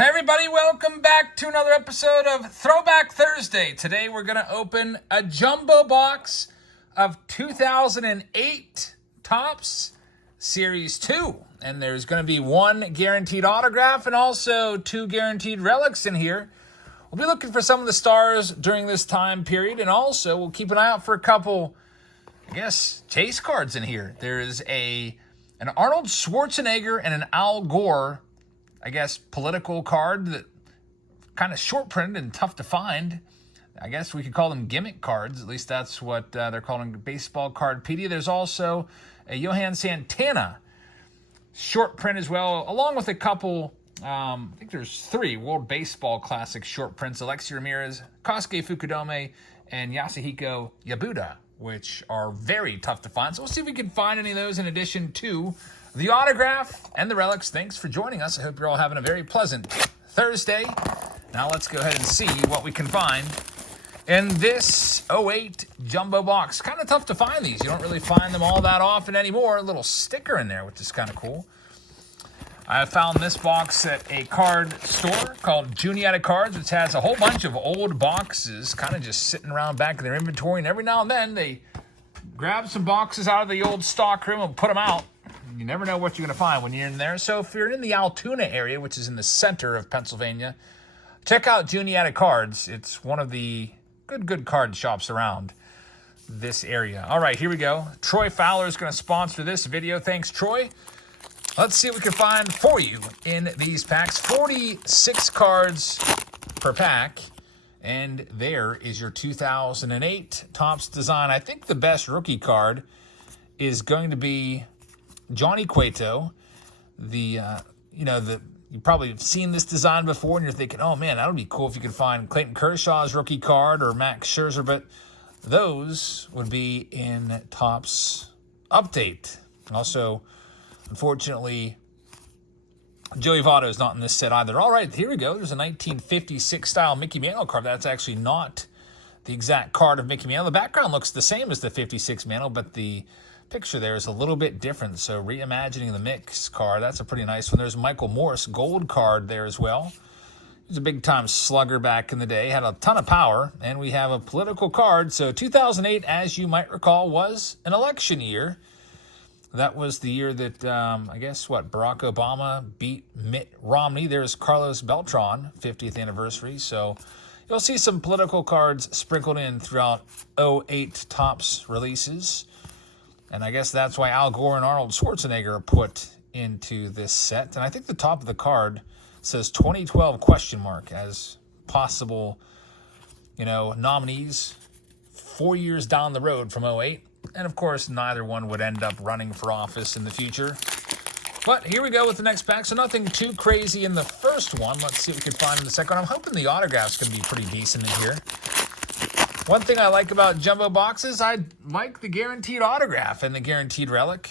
Hey everybody, welcome back to another episode of Throwback Thursday. Today we're going to open a jumbo box of 2008 TOPPS Series 2. And there's going to be one guaranteed autograph and also two guaranteed relics in here. We'll be looking for some of the stars during this time period, and also we'll keep an eye out for a couple, chase cards in here. There is an Arnold Schwarzenegger and an Al Gore political card that kind of short printed and tough to find. I guess we could call them gimmick cards. At least that's what they're calling Baseball Cardpedia. There's also a Johan Santana short print as well, along with a couple, I think there's 3 World Baseball Classic short prints: Alexi Ramirez, Kosuke Fukudome, and Yasuhiko Yabuda, which are very tough to find. So we'll see if we can find any of those in addition to the autograph and the relics. Thanks for joining us. I hope you're all having a very pleasant Thursday. Now let's go ahead and see what we can find in this 08 jumbo box. Kind of tough to find these. You don't really find them all that often anymore. A little sticker in there, which is kind of cool. I found this box at a card store called Juniata Cards, which has a whole bunch of old boxes kind of just sitting around back in their inventory. And every now and then they grab some boxes out of the old stock room and put them out. You never know what you're going to find when you're in there. So if you're in the Altoona area, which is in the center of Pennsylvania, check out Juniata Cards. It's one of the good card shops around this area. All right, here we go. Troy Fowler is going to sponsor this video. Thanks, Troy. Let's see what we can find for you in these packs. 46 cards per pack. And there is your 2008 TOPPS design. I think the best rookie card is going to be Johnny Cueto. You probably have seen this design before, and you're thinking, oh man, that would be cool if you could find Clayton Kershaw's rookie card or Max Scherzer, but those would be in TOPPS Update. Also, unfortunately, Joey Votto is not in this set either. All right, here we go. There's a 1956 style Mickey Mantle card. That's actually not the exact card of Mickey Mantle. The background looks the same as the 56 Mantle, but the picture there is a little bit different. So reimagining the mix card, that's a pretty nice one. There's Michael Morse gold card there as well. He was a big time slugger back in the day, had a ton of power. And we have a political card. So 2008, as you might recall, was an election year. That was the year that, Barack Obama beat Mitt Romney. There's Carlos Beltran, 50th anniversary. So you'll see some political cards sprinkled in throughout 08 TOPPS releases. And I guess that's why Al Gore and Arnold Schwarzenegger are put into this set. And I think the top of the card says 2012 ? As possible, nominees 4 years down the road from 08. And of course, neither one would end up running for office in the future. But here we go with the next pack. So nothing too crazy in the first one. Let's see what we can find in the second one. I'm hoping the autograph's going to be pretty decent in here. One thing I like about jumbo boxes, I like the guaranteed autograph and the guaranteed relic.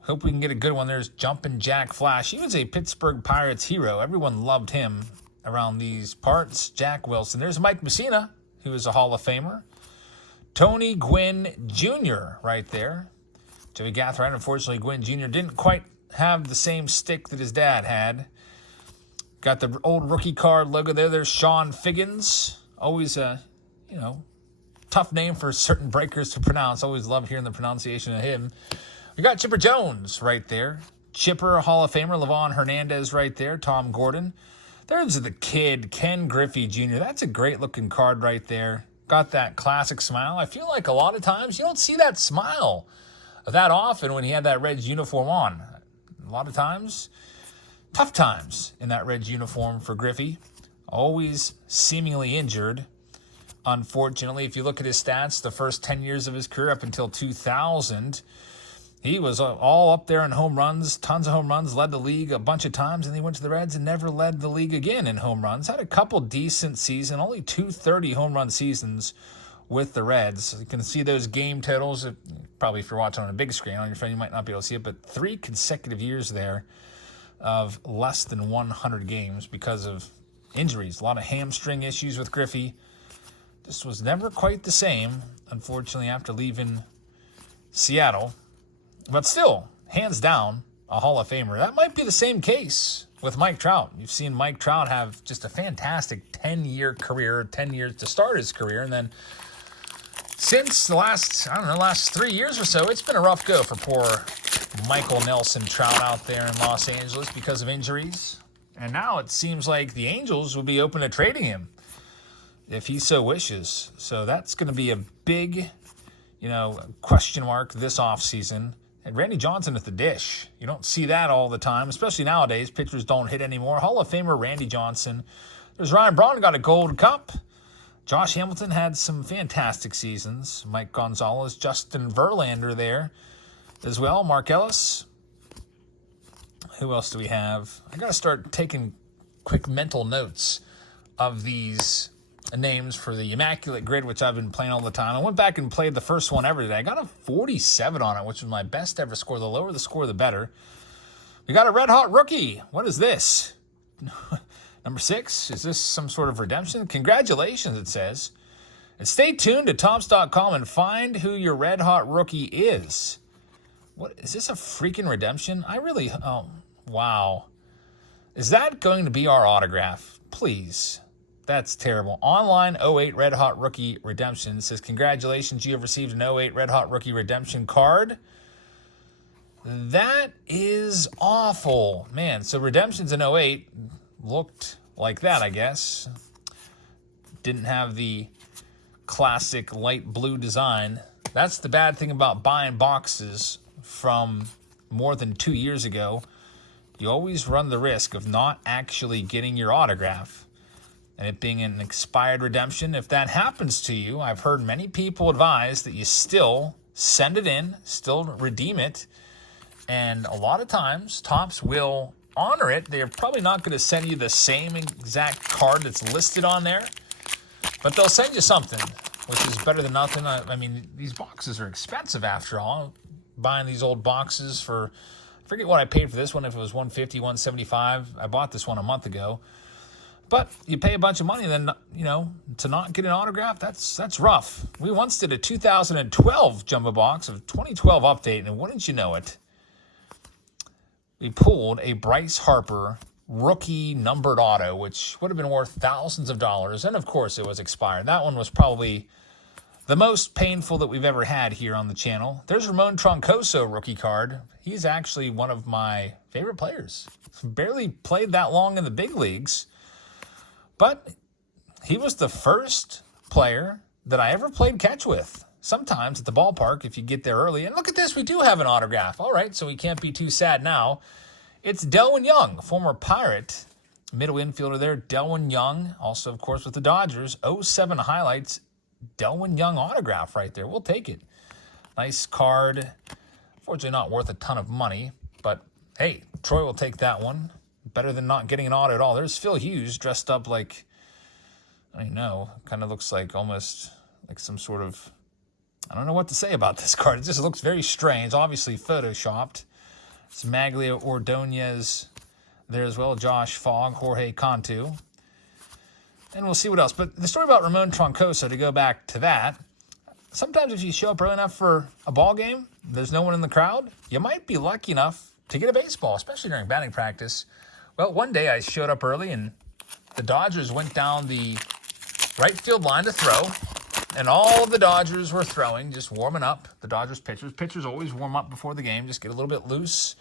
Hope we can get a good one. There's Jumpin' Jack Flash. He was a Pittsburgh Pirates hero. Everyone loved him around these parts. Jack Wilson. There's Mike Messina, who is a Hall of Famer. Tony Gwynn Jr. right there. Joey Gathright. Unfortunately, Gwynn Jr. didn't quite have the same stick that his dad had. Got the old rookie card logo there. There's Sean Figgins. Always a tough name for certain breakers to pronounce. Always love hearing the pronunciation of him. We got Chipper Jones right there. Chipper, Hall of Famer. Levon Hernandez right there. Tom Gordon. There's the kid, Ken Griffey Jr. That's a great-looking card right there. Got that classic smile. I feel like a lot of times you don't see that smile that often when he had that Reds uniform on. A lot of times, tough times in that Reds uniform for Griffey. Always seemingly injured. Unfortunately, if you look at his stats, the first 10 years of his career up until 2000, he was all up there in home runs, tons of home runs, led the league a bunch of times, and he went to the Reds and never led the league again in home runs. Had a couple decent seasons, only 230 home run seasons with the Reds. You can see those game totals. Probably if you're watching on a big screen on your phone, you might not be able to see it, but 3 consecutive years there of less than 100 games because of injuries. A lot of hamstring issues with Griffey. This was never quite the same, unfortunately, after leaving Seattle. But still, hands down, a Hall of Famer. That might be the same case with Mike Trout. You've seen Mike Trout have just a fantastic 10-year career, 10 years to start his career, and then since the last 3 years or so, it's been a rough go for poor Michael Nelson Trout out there in Los Angeles because of injuries. And now it seems like the Angels would be open to trading him if he so wishes. So that's going to be a big, question mark this offseason. And Randy Johnson at the dish. You don't see that all the time, especially nowadays. Pitchers don't hit anymore. Hall of Famer Randy Johnson. There's Ryan Braun, got a gold cup. Josh Hamilton had some fantastic seasons. Mike Gonzalez, Justin Verlander there as well. Mark Ellis. Who else do we have? I got to start taking quick mental notes of these names for the Immaculate Grid, which I've been playing all the time. I went back and played the first one ever today. I got a 47 on it, which was my best ever score. The lower the score, the better. We got a red hot rookie. What is this? Number 6, is this some sort of redemption? Congratulations, it says. And stay tuned to TOPPS.com and find who your red hot rookie is. What is this, a freaking redemption? Oh, wow. Is that going to be our autograph? Please. That's terrible. Online 08 red hot rookie redemption. It says, congratulations, you have received an 08 red hot rookie redemption card. That is awful. Man, so redemptions in 08 looked like that, I guess. Didn't have the classic light blue design. That's the bad thing about buying boxes from more than 2 years ago. You always run the risk of not actually getting your autograph and it being an expired redemption. If that happens to you, I've heard many people advise that you still send it in, still redeem it. And a lot of times, Topps will honor it. They're probably not going to send you the same exact card that's listed on there, but they'll send you something, which is better than nothing. I mean, these boxes are expensive after all. Buying these old boxes for, I forget what I paid for this one, if it was $150, $175. I bought this one a month ago. But you pay a bunch of money, then, to not get an autograph, that's rough. We once did a 2012 jumbo box of 2012 update, and wouldn't you know it, we pulled a Bryce Harper rookie numbered auto, which would have been worth thousands of dollars. And, of course, it was expired. That one was probably the most painful that we've ever had here on the channel. There's Ramon Troncoso rookie card. He's actually one of my favorite players. Barely played that long in the big leagues. But he was the first player that I ever played catch with. Sometimes at the ballpark, if you get there early. And look at this, we do have an autograph. All right, so we can't be too sad now. It's Delwyn Young, former Pirate, middle infielder there. Delwyn Young, also, of course, with the Dodgers. 07 highlights, Delwyn Young autograph right there. We'll take it. Nice card. Unfortunately, not worth a ton of money. But, hey, Troy will take that one. Better than not getting an auto at all. There's Phil Hughes dressed up like, I don't know, kind of looks like almost like some sort of, I don't know what to say about this card. It just looks very strange, obviously photoshopped. It's Maglia Ordonez there as well, Josh Fogg, Jorge Cantu. And we'll see what else. But the story about Ramon Troncoso, to go back to that, sometimes if you show up early enough for a ball game, there's no one in the crowd, you might be lucky enough to get a baseball, especially during batting practice. Well, one day I showed up early and the Dodgers went down the right field line to throw, and all of the Dodgers were throwing, just warming up. The Dodgers pitchers always warm up before the game, just get a little bit loose.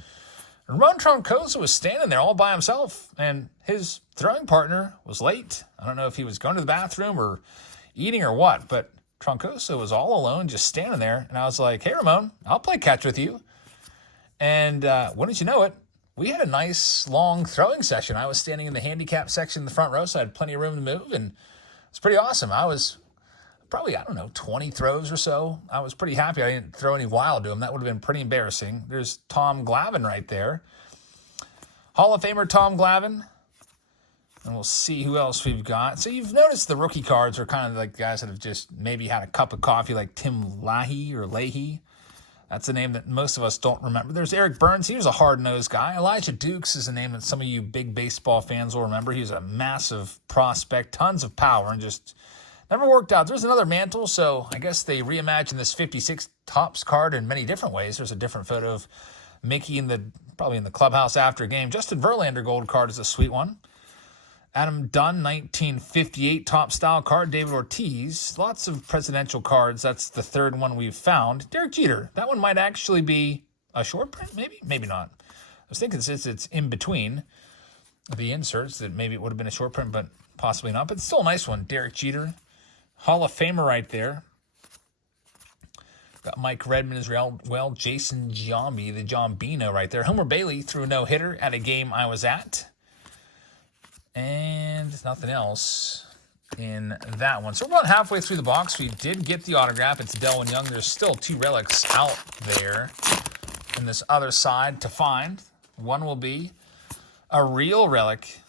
And Ron Troncoso was standing there all by himself, and his throwing partner was late. I don't know if he was going to the bathroom or eating or what, but Troncoso was all alone, just standing there. And I was like, hey, Ramon, I'll play catch with you. And wouldn't you know it, we had a nice long throwing session. I was standing in the handicap section in the front row, so I had plenty of room to move, and it's pretty awesome. I was probably, 20 throws or so. I was pretty happy I didn't throw any wild to him. That would have been pretty embarrassing. There's Tom Glavine right there. Hall of Famer Tom Glavine. And we'll see who else we've got. So you've noticed the rookie cards are kind of like guys that have just maybe had a cup of coffee, like Tim Leahy. That's a name that most of us don't remember. There's Eric Burns. He was a hard-nosed guy. Elijah Dukes is a name that some of you big baseball fans will remember. He was a massive prospect, tons of power, and just never worked out. There's another Mantle, so I guess they reimagined this 56 Topps card in many different ways. There's a different photo of Mickey in the probably in the clubhouse after a game. Justin Verlander gold card is a sweet one. Adam Dunn, 1958 top style card. David Ortiz, lots of presidential cards. That's the third one we've found. Derek Jeter, that one might actually be a short print, maybe? Maybe not. I was thinking since it's in between the inserts that maybe it would have been a short print, but possibly not. But it's still a nice one. Derek Jeter, Hall of Famer right there. Got Mike Redmond as well. Jason Giambi, the Jombino right there. Homer Bailey threw a no-hitter at a game I was at. And nothing else in that one. So we're about halfway through the box. We did get the autograph. It's Delwyn Young. There's still 2 relics out there in this other side to find. One will be a real relic,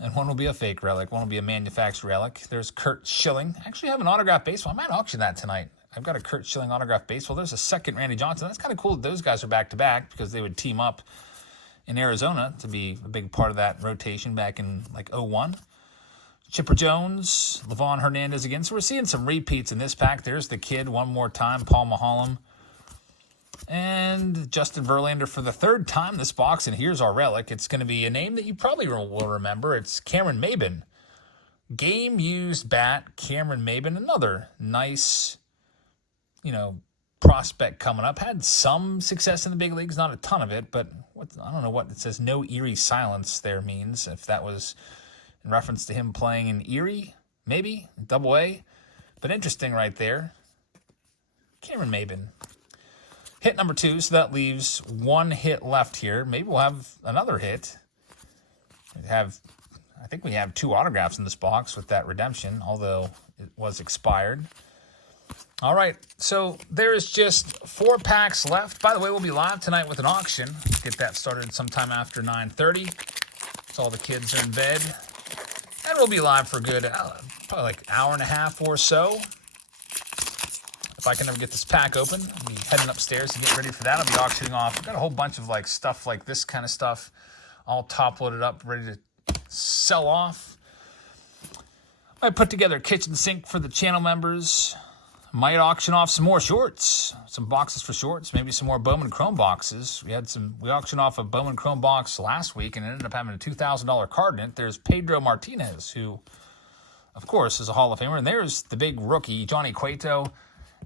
and one will be a fake relic. One will be a manufactured relic. There's Kurt Schilling. I actually have an autographed baseball. I might auction that tonight. I've got a Kurt Schilling autographed baseball. There's a second Randy Johnson. That's kind of cool that those guys are back-to-back because they would team up in Arizona to be a big part of that rotation back in like 01. Chipper Jones, Livan Hernandez again. So we're seeing some repeats in this pack. There's the kid one more time, Paul Maholm. And Justin Verlander for the third time this box. And here's our relic. It's going to be a name that you probably will remember. It's Cameron Maybin. Game-used bat, Cameron Maybin. Another nice, prospect coming up. Had some success in the big leagues, not a ton of it, but I don't know what it says. No eerie silence there means. If that was in reference to him playing in Erie, maybe Double-A, but interesting right there. Cameron Maybin. Hit number 2, so that leaves 1 hit left here. Maybe we'll have another hit. I think we have 2 autographs in this box with that redemption, although it was expired. All right, so there's just 4 packs left. By the way, we'll be live tonight with an auction. Get that started sometime after 9:30. So all the kids are in bed. And we'll be live for a good, probably like an hour and a half or so. If I can ever get this pack open, I'll be heading upstairs to get ready for that. I'll be auctioning off. I've got a whole bunch of stuff like this kind of stuff, all top loaded up, ready to sell off. I put together a kitchen sink for the channel members. Might auction off some more shorts, some boxes for shorts, maybe some more Bowman Chrome boxes. We auctioned off a Bowman Chrome box last week and ended up having a $2,000 card in it. There's Pedro Martinez, who, of course, is a Hall of Famer. And there's the big rookie, Johnny Cueto.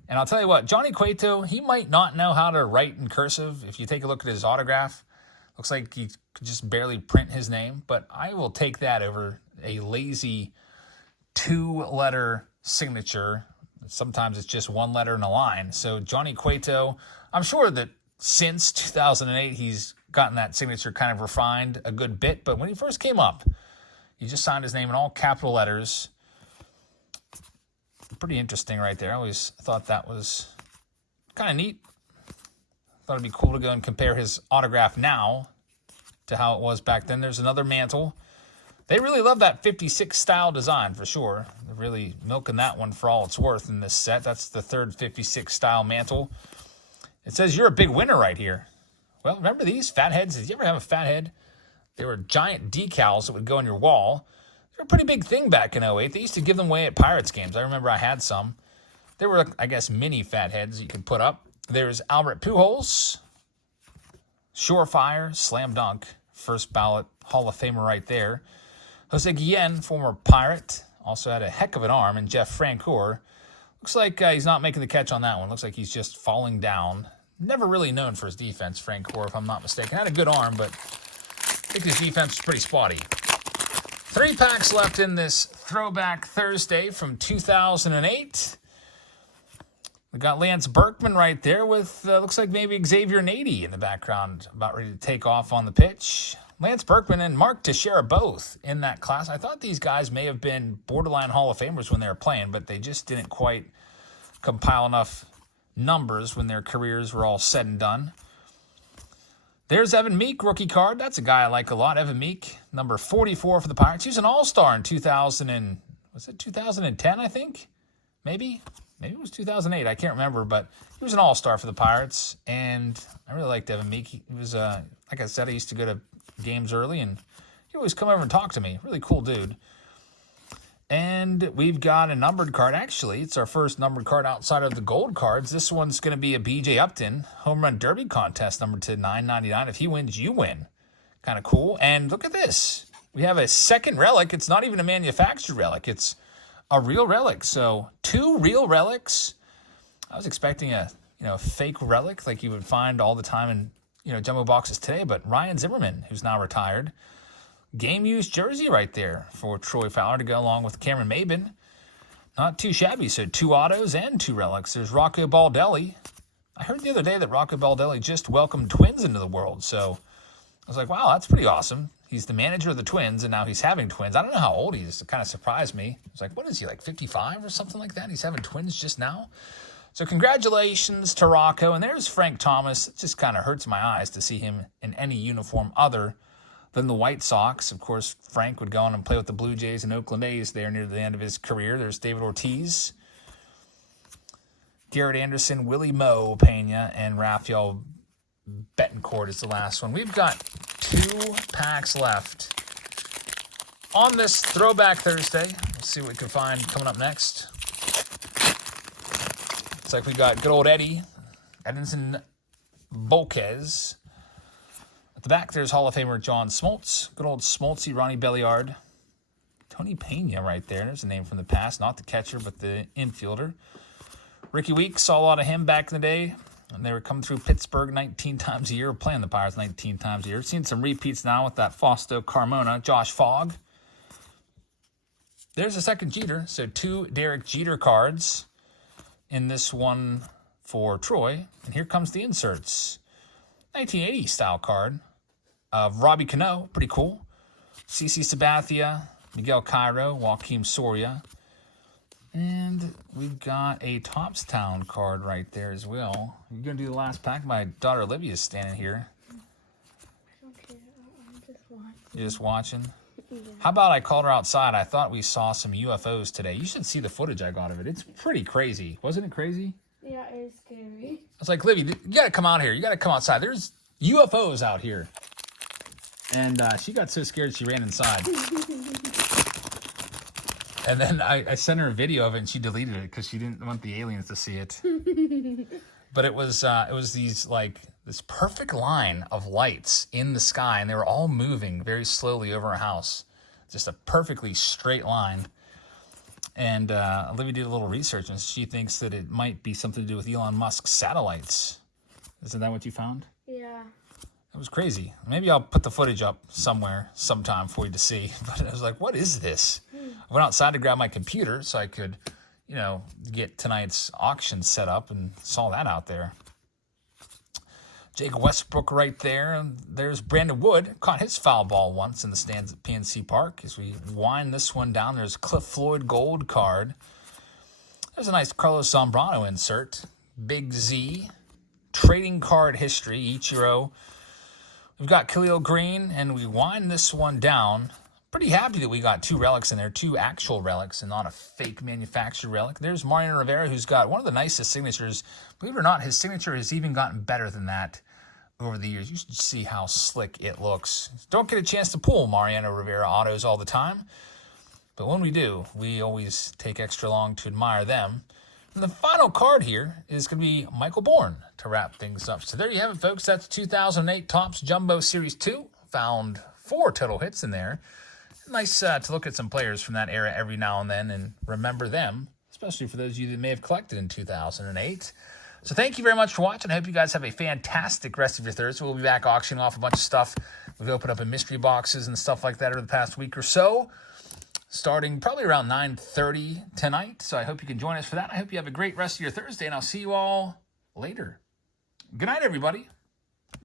And I'll tell you what, Johnny Cueto, he might not know how to write in cursive. If you take a look at his autograph, looks like he could just barely print his name. But I will take that over a lazy 2-letter signature. Sometimes it's just 1 letter in a line. So Johnny Cueto, I'm sure that since 2008, he's gotten that signature kind of refined a good bit. But when he first came up, he just signed his name in all capital letters. Pretty interesting right there. I always thought that was kind of neat. Thought it'd be cool to go and compare his autograph now to how it was back then. There's another mantle. They really love that 56 style design for sure. They're really milking that one for all it's worth in this set. That's the third 56 style mantle. It says you're a big winner right here. Well, remember these fat heads? Did you ever have a fat head? They were giant decals that would go on your wall. They were a pretty big thing back in 08. They used to give them away at Pirates games. I remember I had some. They were, I guess, mini fat heads you could put up. There's Albert Pujols. Surefire, slam dunk. First ballot Hall of Famer right there. Jose Guillen, former Pirate, also had a heck of an arm. And Jeff Francoeur, looks like he's not making the catch on that one. Looks like he's just falling down. Never really known for his defense, Francoeur, if I'm not mistaken. Had a good arm, but I think his defense was pretty spotty. 3 packs left in this Throwback Thursday from 2008. We got Lance Berkman right there with, looks like maybe Xavier Nady in the background, about ready to take off on the pitch. Lance Berkman and Mark Teixeira both in that class. I thought these guys may have been borderline Hall of Famers when they were playing, but they just didn't quite compile enough numbers when their careers were all said and done. There's Evan Meek, rookie card. That's a guy I like a lot. Evan Meek, number 44 for the Pirates. He was an all-star in 2010, I think? Maybe it was 2008. I can't remember, but he was an all-star for the Pirates, and I really liked Evan Meek. He was, like I said, I used to go to games early, and he always come over and talk to me. Really cool dude. And we've got a numbered card. Actually, it's our first numbered card outside of the gold cards. This one's going to be a B.J. Upton Home Run Derby contest, numbered to 999. If he wins, you win. Kind of cool. And look at this. We have a second relic. It's not even a manufactured relic. It's a real relic. So 2 real relics. I was expecting a fake relic like you would find all the time in jumbo boxes today. But Ryan Zimmerman, who's now retired. Game used jersey right there for Troy Fowler to go along with Cameron Maben. Not too shabby. So 2 autos and 2 relics. There's Rocco Baldelli. I heard the other day that Rocco Baldelli just welcomed twins into the world. So I was like, wow, that's pretty awesome. He's the manager of the Twins, and now he's having twins. I don't know how old he is. It kind of surprised me. I was like, what is he, like 55 or something like that? He's having twins just now? So congratulations to Rocco. And there's Frank Thomas. It just kind of hurts my eyes to see him in any uniform other than the White Sox. Of course, Frank would go on and play with the Blue Jays and Oakland A's there near the end of his career. There's David Ortiz, Garrett Anderson, Willie Moe Pena, and Rafael Betancourt is the last one. We've got 2 packs left on this Throwback Thursday. We'll see what we can find coming up next. Looks like we got good old Edinson Volquez. At the back, there's Hall of Famer John Smoltz. Good old Smoltzy, Ronnie Belliard. Tony Pena right there. There's a name from the past. Not the catcher, but the infielder. Ricky Weeks, saw a lot of him back in the day. And they were coming through Pittsburgh 19 times a year, playing the Pirates 19 times a year. Seen some repeats now with that Fausto Carmona, Josh Fogg. There's a second Jeter. So 2 Derek Jeter cards in this one for Troy. And here comes the inserts. 1980 style card of Robbie Cano, pretty cool. CC Sabathia, Miguel Cairo, Joaquim Soria. And we've got a Topps Town card right there as well. You're going to do the last pack? My daughter Olivia is standing here. I don't care. I'm just watching. You're just watching? Yeah. How about I called her outside? I thought we saw some UFOs today. You should see the footage I got of it. It's pretty crazy. Wasn't it crazy? Yeah, it's scary. I was like, Livy, you got to come out here. You got to come outside. There's UFOs out here. And she got so scared she ran inside. And then I sent her a video of it, and she deleted it because she didn't want the aliens to see it. But it was these this perfect line of lights in the sky, and they were all moving very slowly over a house. Just a perfectly straight line. And Olivia did a little research, and she thinks that it might be something to do with Elon Musk's satellites. Isn't that what you found? Yeah. It was crazy. Maybe I'll put the footage up somewhere, sometime for you to see. But I was like, what is this? I went outside to grab my computer so I could, get tonight's auction set up, and saw that out there. Jacob Westbrook right there. And there's Brandon Wood. Caught his foul ball once in the stands at PNC Park. As we wind this one down, there's Cliff Floyd gold card. There's a nice Carlos Zambrano insert. Big Z. Trading card history, Ichiro. We've got Khalil Green, and we wind this one down. Pretty happy that we got 2 relics in there, 2 actual relics and not a fake manufactured relic. There's Mariano Rivera, who's got one of the nicest signatures. Believe it or not, his signature has even gotten better than that over the years. You should see how slick it looks. Don't get a chance to pull Mariano Rivera autos all the time, but when we do, we always take extra long to admire them. And the final card here is going to be Michael Bourne to wrap things up. So there you have it, folks. That's 2008 Topps Jumbo Series 2. Found 4 total hits in there. Nice to look at some players from that era every now and then and remember them, especially for those of you that may have collected in 2008. So thank you very much for watching. I hope you guys have a fantastic rest of your Thursday. We'll be back auctioning off a bunch of stuff. We've opened up in mystery boxes and stuff like that over the past week or so, starting probably around 9:30 tonight. So I hope you can join us for that. I hope you have a great rest of your Thursday, and I'll see you all later. Good night, everybody.